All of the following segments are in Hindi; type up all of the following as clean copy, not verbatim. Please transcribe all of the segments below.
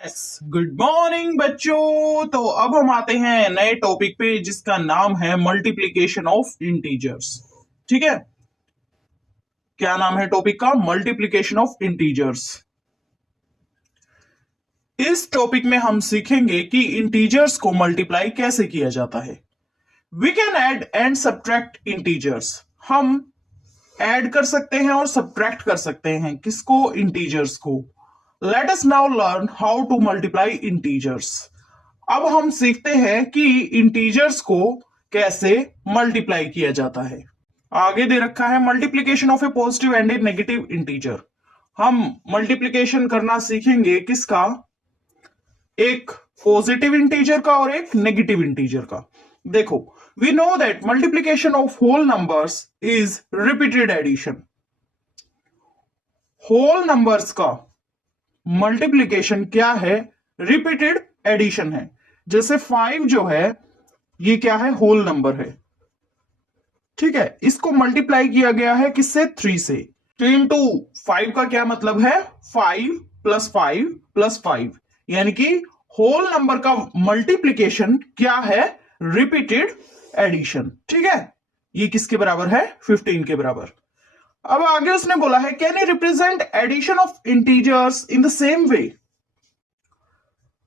गुड मॉर्निंग बच्चों। तो अब हम आते हैं नए टॉपिक पे जिसका नाम है मल्टीप्लीकेशन ऑफ इंटीजर्स। ठीक है, क्या नाम है टॉपिक का? Multiplication of integers. इस टॉपिक में हम सीखेंगे कि इंटीजर्स को मल्टीप्लाई कैसे किया जाता है। We can add and subtract integers. हम ऐड कर सकते हैं और सब्ट्रैक्ट कर सकते हैं किसको? इंटीजर्स को। Late us now learn how to multiply integers. अब हम सीखते हैं कि इंटीजर्स को कैसे मल्टीप्लाई किया जाता है। आगे दे रखा है multiplication of a positive and a negative integer. हम मल्टीप्लीकेशन करना सीखेंगे किसका? एक पॉजिटिव इंटीजर का और एक नेगेटिव इंटीजर का। देखो, we know that multiplication of whole numbers is repeated addition. Whole numbers का मल्टीप्लीकेशन क्या है? रिपीटेड एडिशन है। जैसे 5 जो है ये क्या है? होल नंबर है। ठीक है, इसको मल्टीप्लाई किया गया है किससे? 3 से। 3 इंटू 5 का क्या मतलब है? 5 प्लस 5 प्लस 5, यानी कि होल नंबर का मल्टीप्लीकेशन क्या है? Repeated addition. ठीक है, ये किसके बराबर है? 15 के बराबर। अब आगे उसने बोला है can you represent addition of integers in the same way.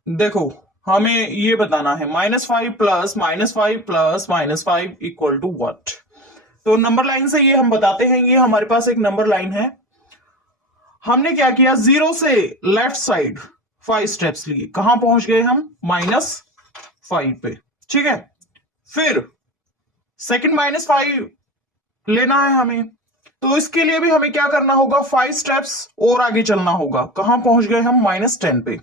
देखो, हमें ये बताना है -5 plus -5 plus -5 equal to what. तो नंबर लाइन से ये हम बताते हैं। ये हमारे पास एक नंबर लाइन है। हमने क्या किया? 0 से लेफ्ट साइड 5 स्टेप्स लिए। कहां पहुंच गए हम? -5 पे। ठीक है, फिर सेकंड -5 लेना है हमें, तो इसके लिए भी हमें क्या करना होगा? 5 स्टेप्स और आगे चलना होगा। कहां पहुंच गए हम? -10 पे।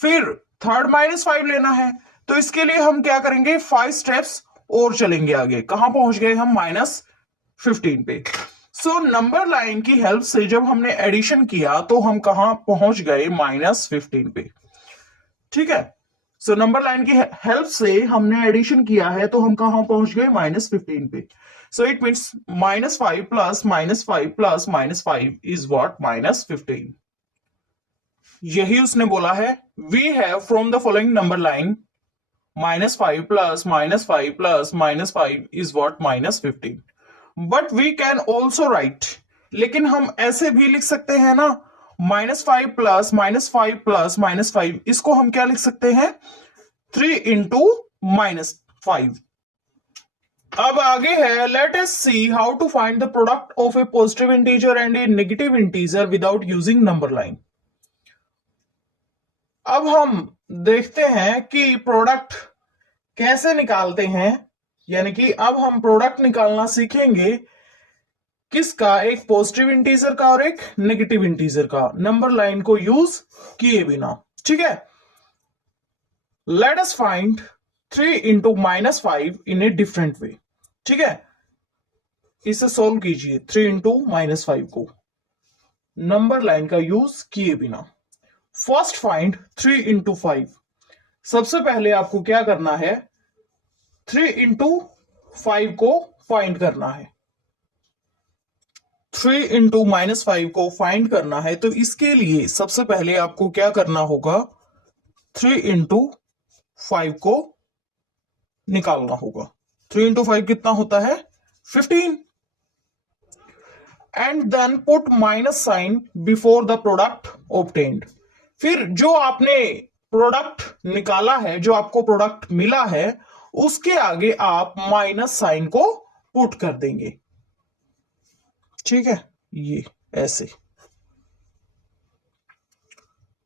फिर थर्ड -5 लेना है, तो इसके लिए हम क्या करेंगे? 5 स्टेप्स और चलेंगे आगे। कहां पहुंच गए हम? -15 पे। सो नंबर लाइन की हेल्प से जब हमने एडिशन किया तो हम कहां पहुंच गए? -15 पे। ठीक है, सो नंबर लाइन की हेल्प से हमने एडिशन किया है तो हम कहां पहुंच गए? -15 पे। So it means -5 plus -5 plus -5 is what? -15। यही उसने बोला है we have from the following number line -5 plus -5 plus -5 is what? -15। But we can also write, लेकिन हम ऐसे भी लिख सकते हैं ना, -5 प्लस -5 प्लस -5, इसको हम क्या लिख सकते हैं? 3 इंटू -5। अब आगे है let us see how to find the product of a positive integer and a negative integer without using number line. अब हम देखते हैं कि प्रोडक्ट कैसे निकालते हैं, यानी कि अब हम प्रोडक्ट निकालना सीखेंगे किसका? एक पॉजिटिव इंटीजर का और एक नेगेटिव इंटीजर का, नंबर लाइन को यूज किए बिना। ठीक है, let us find 3 into -5 in a different way. ठीक है, इसे सोल्व कीजिए 3 इंटू -5 को नंबर लाइन का यूज किए बिना। First find 3 into 5। सबसे पहले आपको क्या करना है? 3 इंटू 5 को फाइंड करना है। 3 इंटू -5 को फाइंड करना है, तो इसके लिए सबसे पहले आपको क्या करना होगा? 3 इंटू 5 को निकालना होगा। 3 इंटू 5 कितना होता है? 15। And then put minus sign before the product obtained. फिर जो आपने प्रोडक्ट निकाला है, जो आपको प्रोडक्ट मिला है, उसके आगे आप माइनस साइन को पुट कर देंगे। ठीक है, ये ऐसे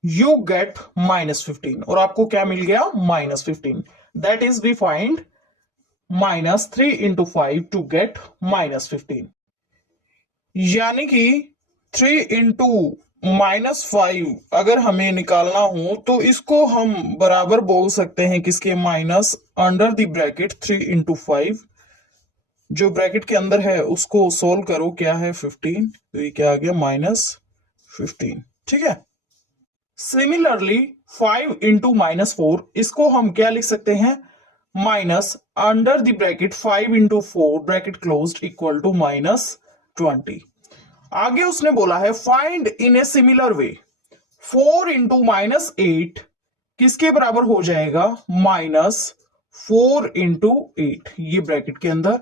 यू गेट -15 और आपको क्या मिल गया? -15। That is we find -3 into 5 to get -15। यानी कि 3 इंटू -5 अगर हमें निकालना हो तो इसको हम बराबर बोल सकते हैं किसके? Minus under the bracket 3 into 5, जो ब्रैकेट के अंदर है उसको सोल्व करो, क्या है? 15, तो ये क्या आ गया? -15। ठीक है, सिमिलरली 5 इंटू -4, इसको हम क्या लिख सकते हैं? Minus under the bracket 5 into 4 bracket closed equal to -20। आगे उसने बोला है find in a similar way 4 into minus 8 किसके बराबर हो जाएगा, -4 इंटू 8, ये ब्रैकेट के अंदर,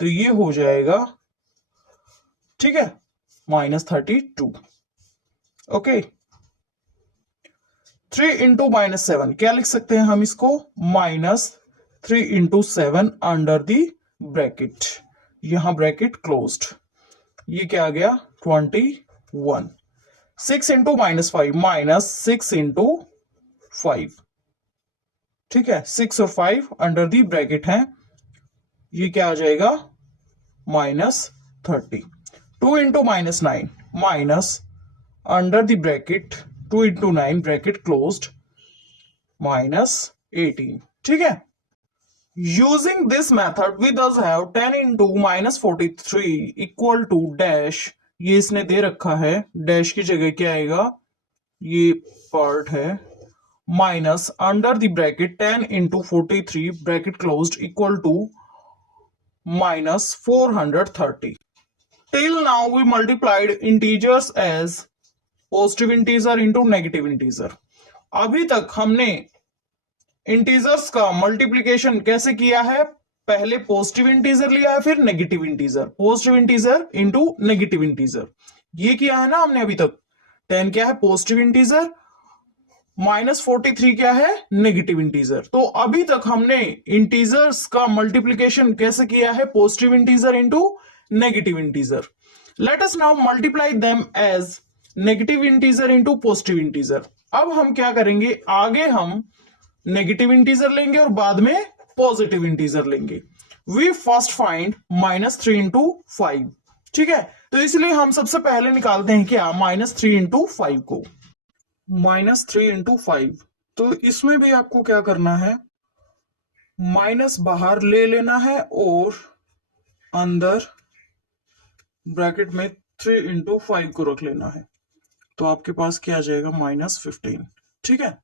तो ये हो जाएगा, ठीक है, -32। ओके, 3 इंटू -7 क्या लिख सकते हैं हम इसको, -3 इंटू 7 अंडर दी ब्रैकेट, यहां ब्रैकेट क्लोज्ड, ये क्या आ गया 21। 6 इंटू -5 -6 इंटू 5, ठीक है, 6 और 5 अंडर दी ब्रैकेट है, ये क्या आ जाएगा -30। 2 into -9 minus under the bracket 2 into 9 bracket closed -18, ठीक है। Using this method we thus have 10 into -43 equal to dash, ये इसने दे रखा है, डैश की जगह क्या आएगा, ये पार्ट है, minus under the bracket 10 into 43 bracket closed equal to -430। Till now we multiplied integers as positive integer into negative integer। अभी तक हमने इंटीजर्स का मल्टीप्लीकेशन कैसे किया है, पहले पॉजिटिव इंटीजर लिया है, फिर negative integer, positive integer into negative integer, ये किया है ना हमने अभी तक। 10 क्या है पॉजिटिव इंटीजर, -43 क्या है नेगेटिव इंटीजर। तो अभी तक हमने इंटीजर्स का मल्टीप्लीकेशन कैसे किया है, positive integer into negative integer. Let us now multiply them as negative integer into positive integer. अब हम क्या करेंगे, आगे हम नेगेटिव इंटीजर लेंगे और बाद में पॉजिटिव इंटीजर लेंगे। वी फर्स्ट फाइंड -3 इंटू 5, ठीक है, तो इसलिए हम सबसे पहले निकालते हैं क्या, -3 इंटू 5 को, -3 इंटू 5। तो इसमें भी आपको क्या करना है, माइनस बाहर ले लेना है और अंदर ब्रैकेट में 3 इंटू 5 को रख लेना है, तो आपके पास क्या आ जाएगा -15, ठीक है।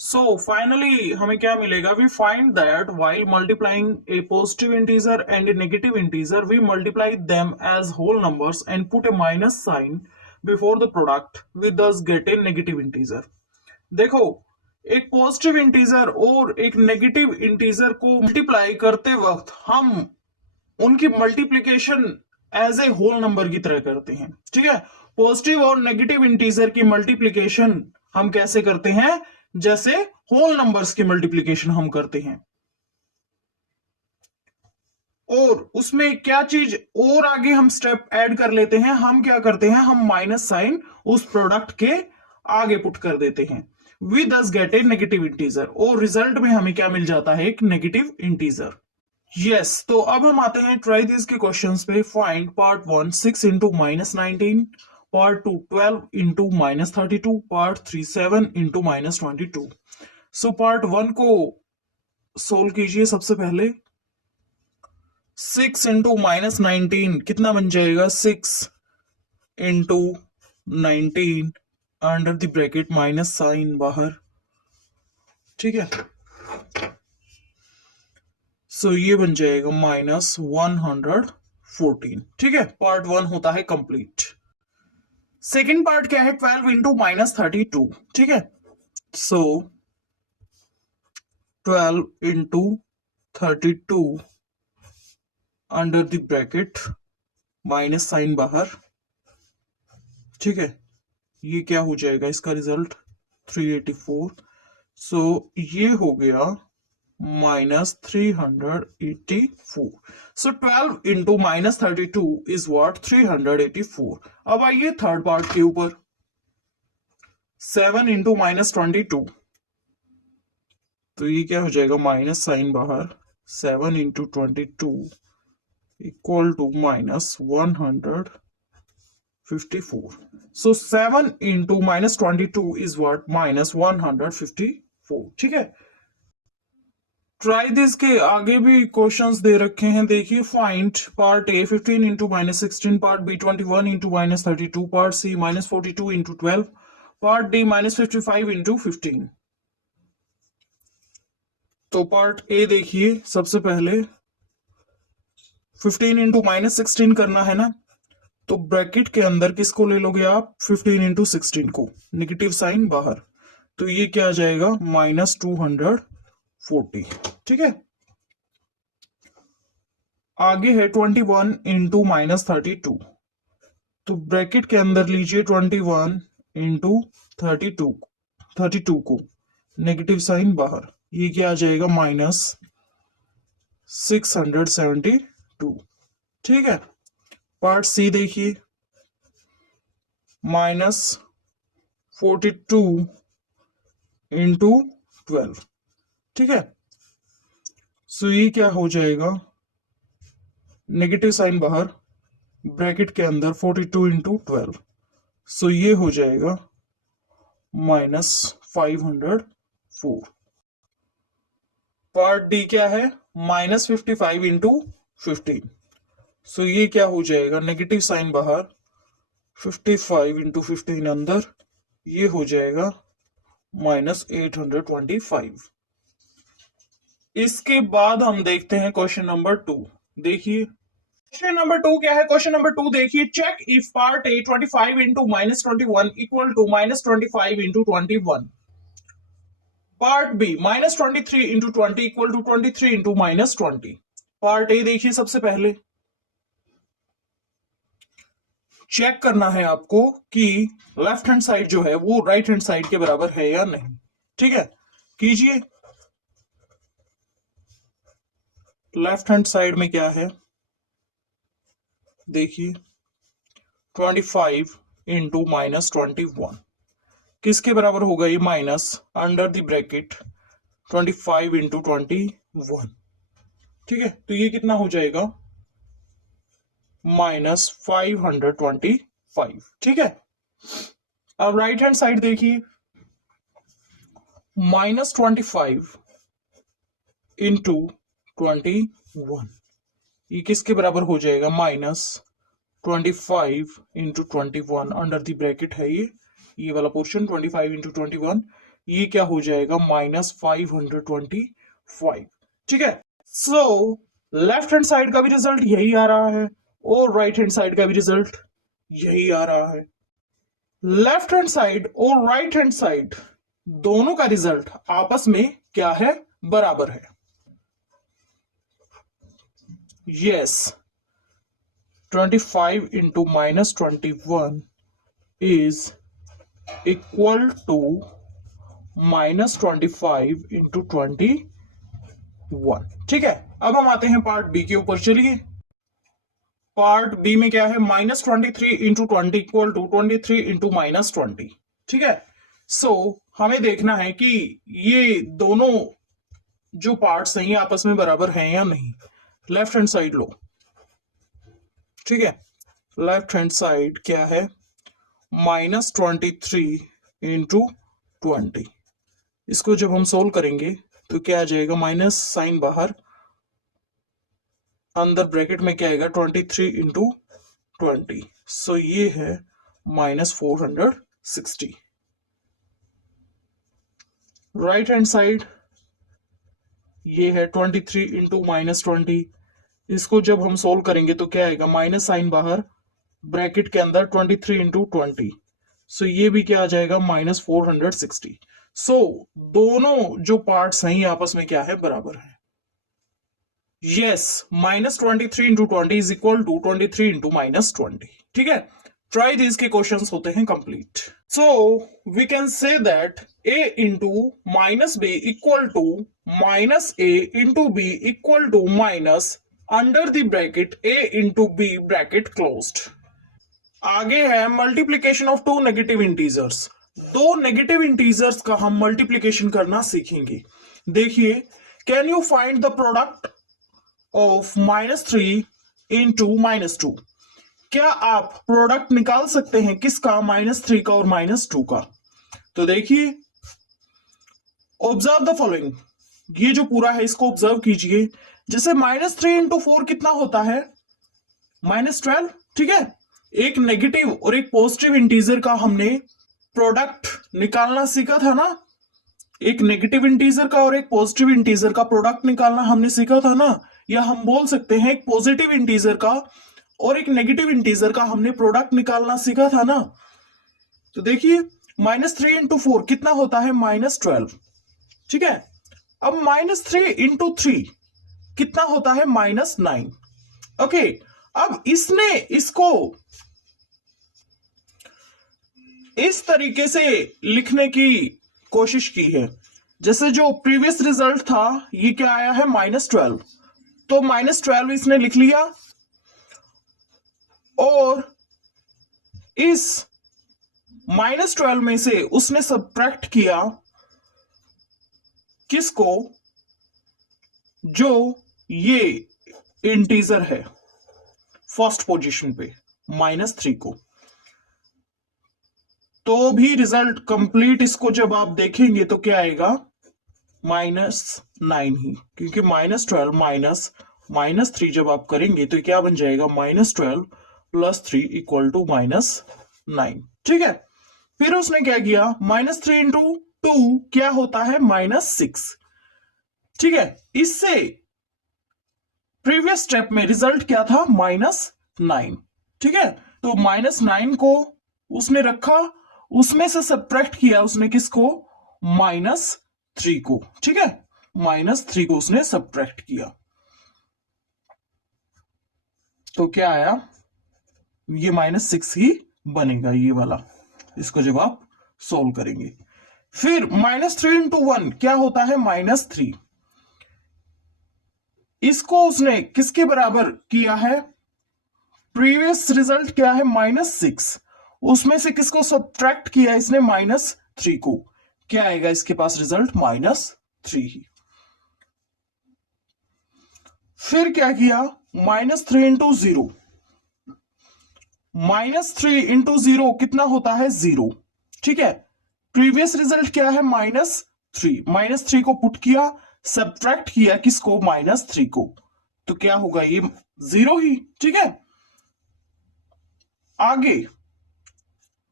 सो फाइनली हमें क्या मिलेगा, we find that while multiplying a positive integer and a negative integer we multiply them as whole numbers and put a minus sign before the product, we thus get a negative integer. देखो, एक पॉजिटिव इंटीजर और एक नेगेटिव इंटीजर को मल्टीप्लाई करते वक्त हम उनकी multiplication as a whole number की तरह करते हैं, ठीक है। पॉजिटिव और नेगेटिव इंटीजर की मल्टीप्लीकेशन हम कैसे करते हैं, जैसे होल नंबर्स की मल्टीप्लीकेशन हम करते हैं। और उसमें क्या चीज और आगे हम स्टेप ऐड कर लेते हैं, हम क्या करते हैं, हम माइनस साइन उस प्रोडक्ट के आगे पुट कर देते हैं। We thus get a negative integer, और रिजल्ट में हमें क्या मिल जाता है, एक नेगेटिव इंटीजर। यस, तो अब हम आते हैं ट्राई दिस के क्वेश्चंस पे। Find part 1 6 into -19, part 2 12 into -32, part 3 7 into -22। So part 1 को सोल्व कीजिए। सबसे पहले 6 इंटू -19 कितना बन जाएगा, 6 into 19 under the bracket minus sign बाहर, ठीक है। सो ये बन जाएगा -114, ठीक है। पार्ट 1 होता है कंप्लीट। सेकेंड पार्ट क्या है, 12 इंटू -32, ठीक है। So 12 into 32 under the bracket minus sign बाहर, ठीक है। ये क्या हो जाएगा, इसका रिजल्ट 384। सो ये हो गया -384। सो 12 इंटू -32 इज व्हाट, 384। अब आइए थर्ड पार्ट के ऊपर। 7 इंटू -22, तो ये क्या हो जाएगा, माइनस साइन बाहर, 7 into 22 equal to -154। So 7 into -22 is what, -154, ठीक है। ट्राई दिस के आगे भी क्वेश्चंस दे रखे हैं, देखिए। Find part A 15 into -16, part B 21 into -32, part C -42 into 12, part D -55 into 15। तो पार्ट ए देखिए, सबसे पहले 15 इंटू -16 करना है ना, तो ब्रैकेट के अंदर किसको ले लोगे आप, 15 इंटू 16 को, नेगेटिव साइन बाहर, तो ये क्या आ जाएगा -240। ठीक है, आगे है 21 इंटू -32, तो ब्रैकेट के अंदर लीजिए 21 इंटू 32 को, नेगेटिव साइन बाहर, ये क्या आ जाएगा -672। ठीक है, पार्ट सी देखिए, -42 इंटू 12। ठीक है, सो ये क्या हो जाएगा, नेगेटिव साइन बाहर, ब्रैकेट के अंदर 42 इंटू 12, सो ये हो जाएगा -504। पार्ट डी क्या है, -55 इंटू 15, सो ये क्या हो जाएगा, नेगेटिव साइन बाहर, 55 इंटू 15 अंदर, ये हो जाएगा -825। इसके बाद हम देखते हैं क्वेश्चन नंबर 2। देखिए क्वेश्चन नंबर 2 क्या है, क्वेश्चन नंबर 2 देखिए, check if part A 25 into -21 equal to -25 into 21, part B -23 into 20 equal to 23 into -20। Part A देखिए, सबसे पहले चेक करना है आपको कि लेफ्ट हैंड साइड जो है वो राइट हैंड साइड के बराबर है या नहीं। ठीक है, कीजिए, लेफ्ट हैंड साइड में क्या है, देखिए 25 इंटू -21 किसके बराबर होगा, ये minus under the bracket 25 into 21। ठीक है, तो ये कितना हो जाएगा, -525। ठीक है, अब राइट हैंड साइड देखिए, -25 इंटू 21, ये किसके बराबर हो जाएगा, -25 इंटू 21 अंडर द ब्रैकेट है ये वाला पोर्शन 25 इंटू 21, ये क्या हो जाएगा -525। ठीक है, सो लेफ्ट हैंड साइड का भी रिजल्ट यही आ रहा है और राइट हैंड साइड का भी रिजल्ट यही आ रहा है। लेफ्ट हैंड साइड और राइट हैंड साइड दोनों का रिजल्ट आपस में क्या है, बराबर है। Yes, 25 into -21 is equal to -25 into 21। ठीक है, अब हम आते हैं पार्ट बी के ऊपर। चलिए, पार्ट बी में क्या है, -23 इंटू 20 इक्वल टू 23 इंटू -20। ठीक है, सो हमें देखना है कि ये दोनों जो पार्ट्स हैं ये आपस में बराबर हैं या नहीं। लेफ्ट हैंड साइड लो। ठीक है, लेफ्ट हैंड साइड क्या है, -23 इंटू 20, इसको जब हम सोल्व करेंगे तो क्या आ जाएगा, माइनस साइन बाहर, अंदर ब्रैकेट में क्या आएगा 23 इंटू 20, सो ये है -460। राइट हैंड साइड ये है 23 इंटू -20, इसको जब हम सोल्व करेंगे तो क्या आएगा, माइनस साइन बाहर, ब्रैकेट के अंदर 23 इंटू 20, सो ये भी क्या आ जाएगा -460। सो दोनों जो पार्ट्स हैं ये आपस में क्या है, बराबर है। Yes, -23 into 20 is equal to 23 into -20। ठीक है, ट्राई दिस के क्वेश्चंस होते हैं complete. So we can say that a into minus B equal to -a into B equal to minus under the bracket a into B bracket closed. आगे है multiplication of two negative integers. दो नेगेटिव इंटीजर्स का हम मल्टीप्लीकेशन करना सीखेंगे। देखिए, can you find the product of -3 into -2। क्या आप प्रोडक्ट निकाल सकते हैं किसका, -3 का और -2 का। तो देखिए, ऑब्जर्व द फॉलोइंग, ये जो पूरा है इसको ऑब्जर्व कीजिए। जैसे -3 इंटू 4 कितना होता है, -12। ठीक है, एक नेगेटिव और एक पॉजिटिव इंटीजर का हमने प्रोडक्ट निकालना सीखा था ना, एक नेगेटिव इंटीजर का और एक पॉजिटिव इंटीजर का प्रोडक्ट निकालना हमने सीखा था ना, या हम बोल सकते हैं एक पॉजिटिव इंटीजर का और एक नेगेटिव इंटीजर का हमने प्रोडक्ट निकालना सीखा था ना। तो देखिए -3 × 4 कितना होता है -12, ठीक है। अब -3 × 3 कितना होता है -9। ओके, अब इसने इसको इस तरीके से लिखने की कोशिश की है, जैसे जो प्रीवियस रिजल्ट था ये क्या आया है -12, तो -12 इसने लिख लिया और इस -12 में से उसने सब्ट्रैक्ट किया किसको, जो ये इंटीजर है फर्स्ट पोजीशन पे -3 को। तो भी रिजल्ट कंप्लीट इसको जब आप देखेंगे तो क्या आएगा -9 ही, क्योंकि -12 माइनस -3 जब आप करेंगे तो क्या बन जाएगा -12 + 3 = -9, ठीक है। फिर उसने क्या किया -3 × 2 क्या होता है -6, ठीक है। इससे प्रीवियस स्टेप में रिजल्ट क्या था -9, ठीक है। तो -9 को उसने रखा, उसमें से सब्ट्रैक्ट किया उसने किसको -3 को, ठीक है। -3 को उसने सब्ट्रैक्ट किया तो क्या आया, ये -6 ही बनेगा ये वाला, इसको जब आप सोल्व करेंगे। फिर -3 × 1 क्या होता है -3, इसको उसने किसके बराबर किया है, प्रीवियस रिजल्ट क्या है -6, उसमें से किसको सब्ट्रैक्ट किया इसने -3 को, क्या आएगा इसके पास रिजल्ट -3 ही। फिर क्या किया -3 × 0, -3 × 0 कितना होता है 0, ठीक है। प्रीवियस रिजल्ट क्या है -3, -3 को पुट किया, सब्ट्रैक्ट किया किसको -3 को, तो क्या होगा ये 0 ही, ठीक है। आगे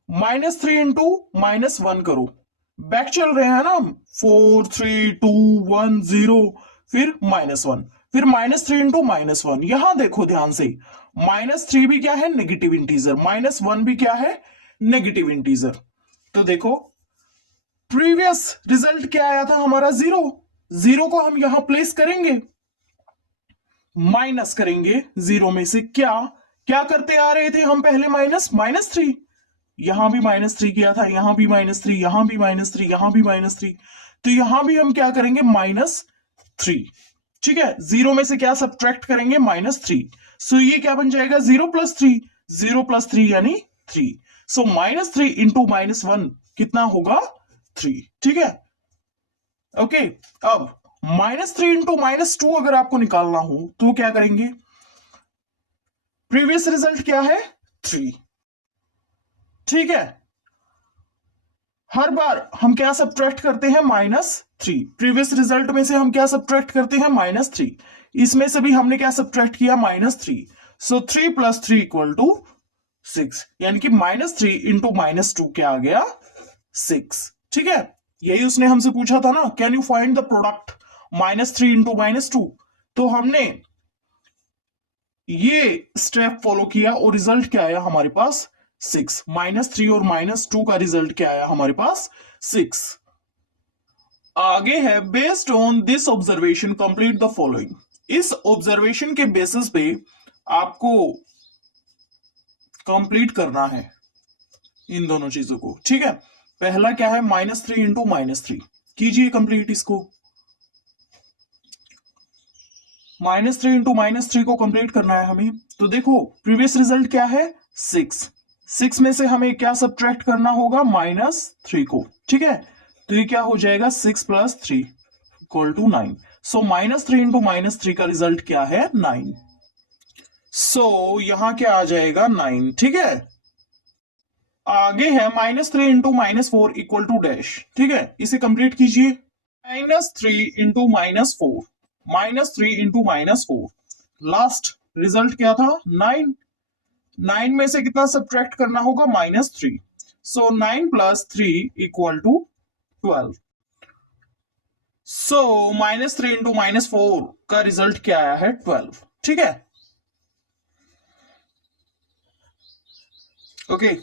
-3 × -1 करो, बैक चल रहे हैं ना हम, 4 3 2 1 0, फिर -1, फिर -3 × -1, यहां देखो ध्यान से, -3 भी क्या है नेगेटिव इंटीजर, -1 भी क्या है नेगेटिव इंटीजर। तो देखो प्रीवियस रिजल्ट क्या आया था हमारा 0, 0 को हम यहां प्लेस करेंगे, माइनस करेंगे 0 में से क्या क्या करते आ रहे थे हम पहले, -3, यहां भी -3 किया था, यहां भी -3, यहां भी -3, यहां भी -3, तो यहां भी हम क्या करेंगे -3, ठीक है। 0 में से क्या सब्ट्रैक्ट करेंगे -3, सो ये क्या बन जाएगा 0 + 3, 0 + 3 यानी 3, सो -3 × -1 कितना होगा 3, ठीक है। ओके, अब -3 × -2 अगर आपको निकालना हो तो क्या करेंगे, प्रीवियस रिजल्ट क्या है 3, ठीक है। हर बार हम क्या सब्ट्रैक्ट करते हैं -3, प्रीवियस रिजल्ट में से हम क्या सब्ट्रैक्ट करते हैं -3, इसमें से भी हमने क्या सब्ट्रैक्ट किया -3, सो 3 + 3 = 6, यानी कि -3 × -2 क्या आ गया 6, ठीक है। यही उसने हमसे पूछा था ना, can you find the product -3 × -2, तो हमने ये स्टेप फॉलो किया और रिजल्ट क्या आया हमारे पास 6, -3 और -2 का रिजल्ट क्या आया हमारे पास 6। आगे है based on this observation complete the following, इस ऑब्जर्वेशन के बेसिस पे आपको कंप्लीट करना है इन दोनों चीजों को, ठीक है। पहला क्या है -3 × -3, कीजिए कंप्लीट इसको, -3 × -3 को कंप्लीट करना है हमें। तो देखो प्रीवियस रिजल्ट क्या है 6, 6 में से हमें क्या सब्ट्रैक्ट करना होगा -3 को, ठीक है। तो ये क्या हो जाएगा 6 + 3 = 9, सो -3 × -3 का रिजल्ट क्या है 9, सो यहां क्या आ जाएगा 9, ठीक है। आगे है -3 × -4 = डैश, ठीक है, इसे कंप्लीट कीजिए। -3 × -4, -3 × -4, लास्ट रिजल्ट क्या था 9, 9 में से कितना सब्ट्रैक्ट करना होगा -3, सो 9 + 3 = 12, सो -3 × -4 का रिजल्ट क्या आया है 12, ठीक है। Okay,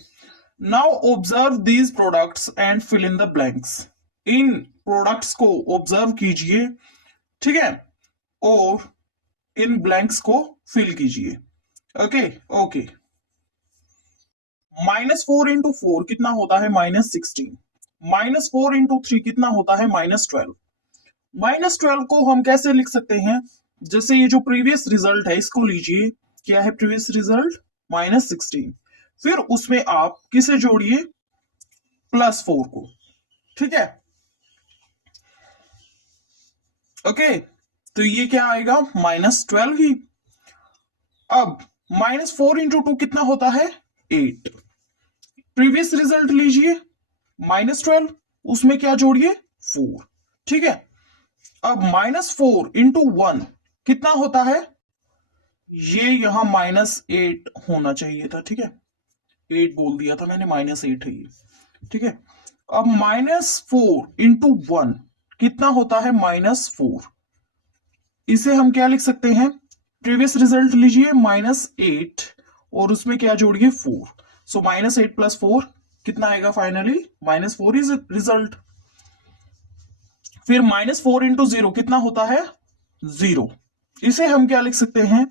now observe these products and fill in the blanks. इन प्रोडक्ट्स को ऑब्जर्व कीजिए, ठीक है, और इन ब्लैंक्स को फिल कीजिए। ओके ओके, -4 इंटू 4 कितना होता है? -16। -4 इंटू 3 कितना होता है? -12। -12 को हम कैसे लिख सकते हैं? जैसे ये जो प्रीवियस रिजल्ट है इसको लीजिए, क्या है प्रीवियस रिजल्ट? -16। फिर उसमें आप किसे जोड़िए? +4 को, ठीक है। ओके, तो ये क्या आएगा? -12 ही। अब -4 इंटू 2 कितना होता है? 8। प्रीवियस रिजल्ट लीजिए, -12, उसमें क्या जोड़िए? 4, ठीक है। अब -4 इंटू 1 कितना होता है? ये यहां -8 होना चाहिए था, ठीक है, 8 बोल दिया था मैंने, -8 है ये, ठीक है। अब -4 इंटू 1 कितना होता है? -4। इसे हम क्या लिख सकते हैं? प्रीवियस रिजल्ट लीजिए, -8 और उसमें क्या जोड़िए? 4। सो -8 + 4 कितना आएगा फाइनली? -4 is result. फिर -4 इंटू 0 कितना होता है? 0। इसे हम क्या लिख सकते हैं?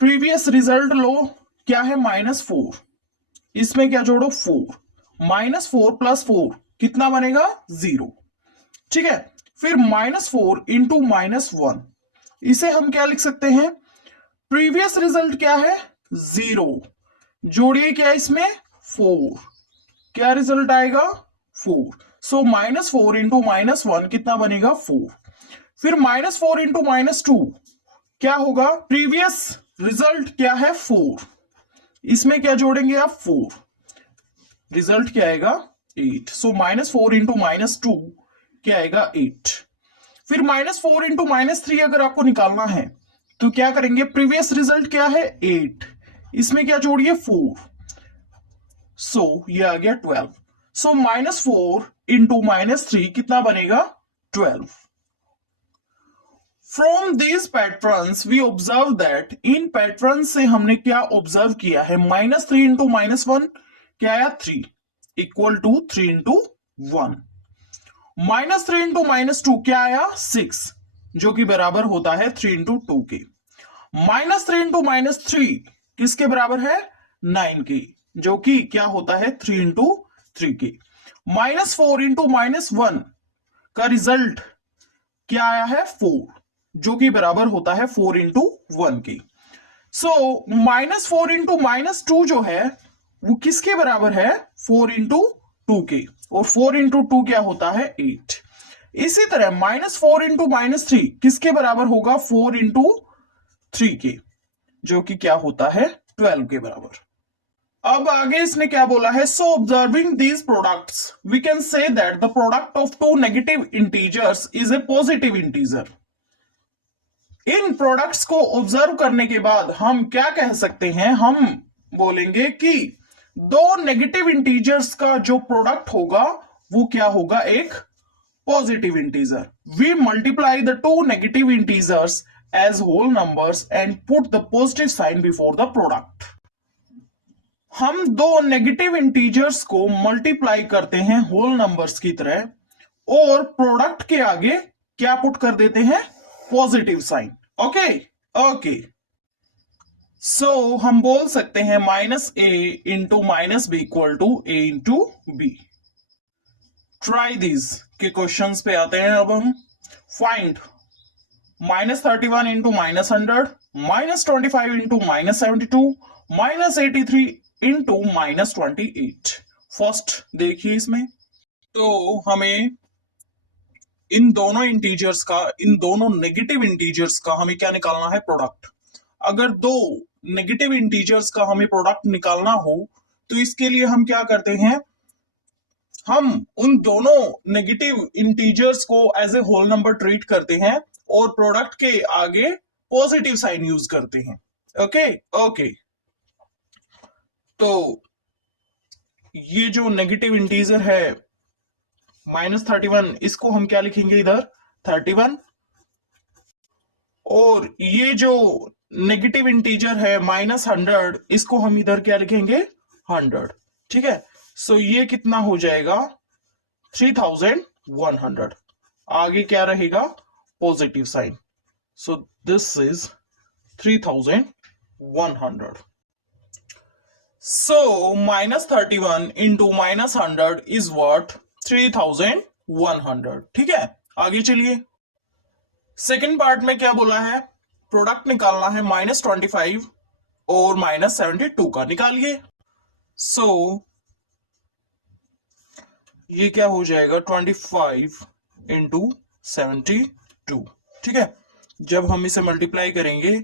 प्रीवियस रिजल्ट लो, क्या है? -4, इसमें क्या जोड़ो? 4। -4 + 4 कितना बनेगा? 0, ठीक है। फिर -4 इंटू -1, इसे हम क्या लिख सकते हैं? प्रीवियस रिजल्ट क्या है? 0, जोड़िए क्या इसमें? 4, क्या रिजल्ट आएगा? 4। सो -4 इंटू -1 कितना बनेगा? 4। फिर -4 इंटू -2 क्या होगा? प्रीवियस रिजल्ट क्या है? 4, इसमें क्या जोड़ेंगे आप? 4, रिजल्ट क्या आएगा? 8। सो -4 इंटू -2 क्या आएगा? 8। फिर -4 इंटू -3 अगर आपको निकालना है तो क्या करेंगे? प्रीवियस रिजल्ट क्या है? 8, इसमें क्या जोड़िए? 4। सो ये आ गया 12। सो -4 इंटू -3 कितना बनेगा? 12। From these patterns we observe that, इन पैटर्न से हमने क्या ऑब्जर्व किया है? -3 इंटू -1 क्या आया? 3 इक्वल टू 3 इंटू 1। -3 इंटू -2 क्या आया? 6, जो कि बराबर होता है 3 इंटू 2 के। -3 इंटू -3 किसके बराबर है? 9 के, जो कि क्या होता है? 3 इंटू 3 के। -4 इंटू -1 का रिजल्ट क्या आया है? 4, जो कि बराबर होता है 4 इंटू 1 के। सो -4 इंटू -2 जो है वो किसके बराबर है? 4 इंटू 2 के, और 4 इंटू 2 क्या होता है? 8। इसी तरह -4 इंटू -3 किसके बराबर होगा? 4 इंटू 3 के, जो कि क्या होता है? 12 के बराबर। अब आगे इसने क्या बोला है? So observing these products we can say that the product of two negative integers is a positive integer. इन प्रोडक्ट्स को ऑब्जर्व करने के बाद हम क्या कह सकते हैं? हम बोलेंगे कि दो नेगेटिव इंटीजर्स का जो प्रोडक्ट होगा वो क्या होगा? एक positive integer. We multiply the two negative integers as whole numbers and put the positive sign before the product. हम दो नेगेटिव इंटीजर्स को मल्टीप्लाई करते हैं होल नंबर्स की तरह, और प्रोडक्ट के आगे क्या पुट कर देते हैं? Positive sign. Okay okay, so हम बोल सकते हैं -a into -b equal to a into b। Try these के क्वेश्चंस पे आते हैं अब हम। Find -31 into -100, -25 into -72, -83 into -28। First देखिए इसमें, तो हमें इन दोनों इंटीजर्स का, इन दोनों नेगेटिव इंटीजर्स का हमें क्या निकालना है? प्रोडक्ट। अगर दो नेगेटिव इंटीजर्स का हमें प्रोडक्ट निकालना हो तो इसके लिए हम क्या करते हैं? हम उन दोनों नेगेटिव इंटीजर्स को as a whole number treat करते हैं और प्रोडक्ट के आगे पॉजिटिव साइन यूज करते हैं। ओके ओके, तो ये जो नेगेटिव इंटीजर है -31, इसको हम क्या लिखेंगे? इधर 31। और ये जो नेगेटिव इंटीजर है -100, इसको हम इधर क्या लिखेंगे? 100, ठीक है। सो ये कितना हो जाएगा 3100। आगे क्या रहेगा positive sign, so this is 3100। So -31 into -100 is what 3100, ठीक है। आगे चलिए, सेकेंड पार्ट में क्या बोला है, प्रोडक्ट निकालना है -25 और -72 का, निकालिए। सो ये क्या हो जाएगा 25 इंटू 72, ठीक है। जब हम इसे मल्टीप्लाई करेंगे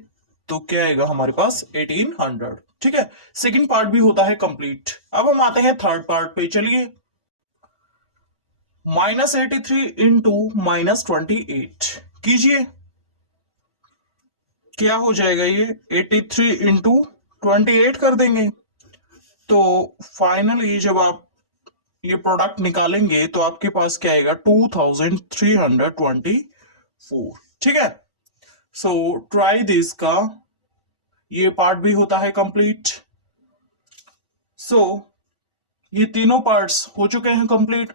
तो क्या आएगा हमारे पास 1800, ठीक है। सेकंड पार्ट भी होता है कंप्लीट। अब हम आते हैं थर्ड पार्ट पे, चलिए। -83 इंटू -28 कीजिए, क्या हो जाएगा ये 83 इंटू 28 कर देंगे। तो फाइनली जब आप ये प्रोडक्ट निकालेंगे तो आपके पास क्या आएगा 2324, ठीक है। सो ट्राई दिस का ये पार्ट भी होता है कंप्लीट। सो ये तीनों पार्ट्स हो चुके हैं कंप्लीट।